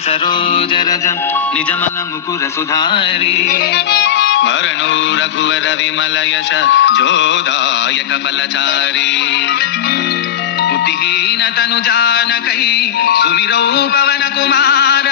सरोजरज निजमन मुकुर सुधारी वरणो रघुवर विमल यश जोदायक फलचारी बुद्धिहीन तनु जानकै सुमिरौ पवन कुमार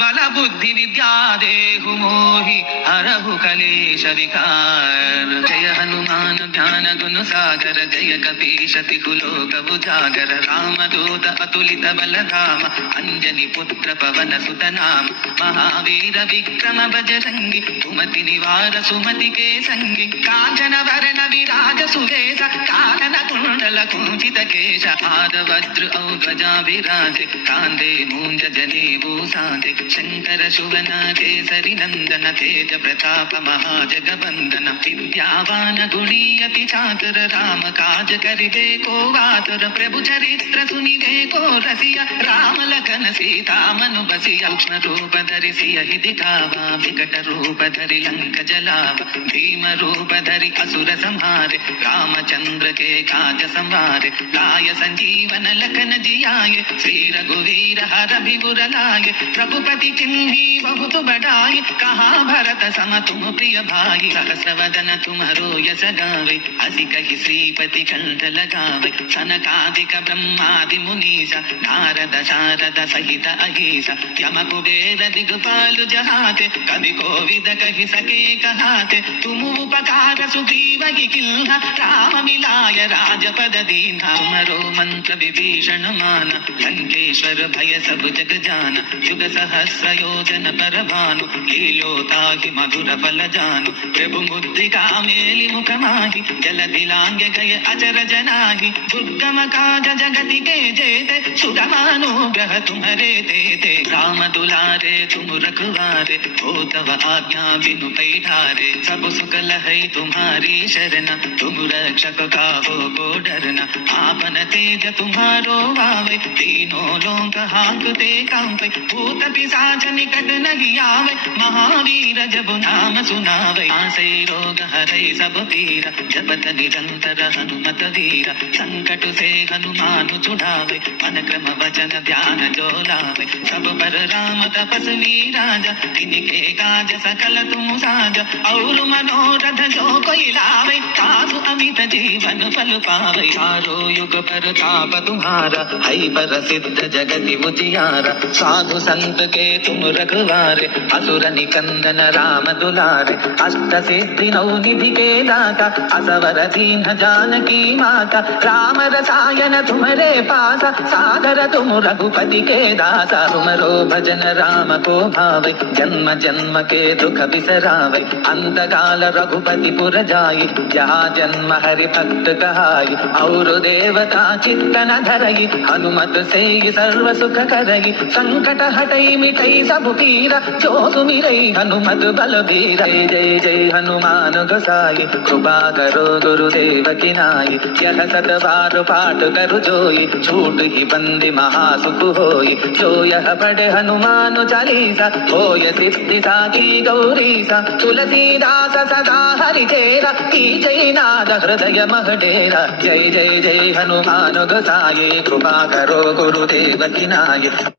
बल बुद्धि विद्या देहु मोहि हरहु कलेश विकार जय हनुमान ज्ञान गुण सागर जय कपीश तिहु लोक उजागर रामदूत अतुलित बल धाम अंजनी पुत्र पवन सुत नाम महावीर विक्रम बजरंगी कुमति निवार सुमति के संगी कांचन वरण विराज सुरेश कानन कुंडल कुंचित केश पाद वज्र औ ध्वजा विराजे कांधे मूंज जनेऊ साधे शंकर सुवन केसरी नंदन तेज प्रताप महाजगवंदन विद्यावान गुणी अति चातुर राम काज करिबे को आतुर प्रभु चरित्र सुनिबे को रसिया राम लखन सीता मनु बसिया सूक्ष्म रूप धरि सियहि दिखावा विकट रूप धरि लंक जलावा भीम रूप धरि असुर संहारे रामचंद्र के काज संवारे लाय संजीवन लखन जियाए श्री रघुवीर हर विपुर लाए रघुपति चिन्हि बहुत बढ़ाई कहा भरत सम तुम प्रिय भाई सहस्र वदन तुम्हरो यश गावे हसी कहि श्रीपति कंठ लगावे सनकादिक ब्रह्मादि मुनीसा नारद शारद सहित अहिसा यम कुबेर दिगपाल जहाते कवि कोविद कहि सके कहाते तुम उपकार सुग्रीव किल्हा राम मिलाय राजपद दीन्हा तुमरो मंत्र विभीषण मान लंकेश्वर भय सब जग जान युग सहस्र योजन पर भानु लील्योताहि मधुर फल जानु प्रभु मुद्रिका मेलि मुख माहि जल दिलांगे गए अचर जनाहि दुर्गम काज जगति के जेते सुगमानुग्रह तुम्हरे तेते राम दुलारे तुम रखवारे हो तव आज्ञा बिनु पैठारे सब सुख लहै तुम्हारी शरण तुम रक्षक काहो को डरना आपन तेज तुम्हारो आवे तीनों लोक हांकते कांपे भूत पिशाच निकट नहीं आवे महावीर जब नाम सुनावे आसे रोग हरै सब पीरा जपत निरंतर हनुमत वीरा संकट से हनुमान छुड़ावे मन क्रम वचन ध्यान जो लावे सब पर राम तपस्वी राजा तिनके काज सकल तुम साजा और मनोरथ जो कोई लावे तासु अमित जीवन फल पावे चारो युग प्रताप तुम्हारा है प्रसिद्ध जगति उजियारा साधु संत के तुम रखवारे असुर निकंदन राम दुलारे अष्ट सिद्धि नौ निधि के दाता असवर दीन जानकी माता राम रसायन तुम्हारे पासा सादर तुम रघुपति के दासा तुमरो भजन राम को भावे जन्म जन्म के दुख बिसरावे अंत काल रघुपति पुर जाई जहाँ जन्म हरि भक्त कहाई और देवता चित्तन धरई हनुमत से सर्व सुख करई संकट हटई मिटई सब पीरा जो सुमिरई हनुमत बलबीर जय जय जय हनुमान गोसाई कृपा करो गुरुदेव की नाई यह सत बार पाठ करु जोई छूट ही बंदी महासुख होई जो यह पढ़े हनुमान चालीसा होय सिद्धि साकी गौरीसा तुलसीदास सदा हरि चेरा की जय नाद हृदय मह डेरा जय जय जय हनुमान गोसाई कृपा करो गुरुदेव की नाई।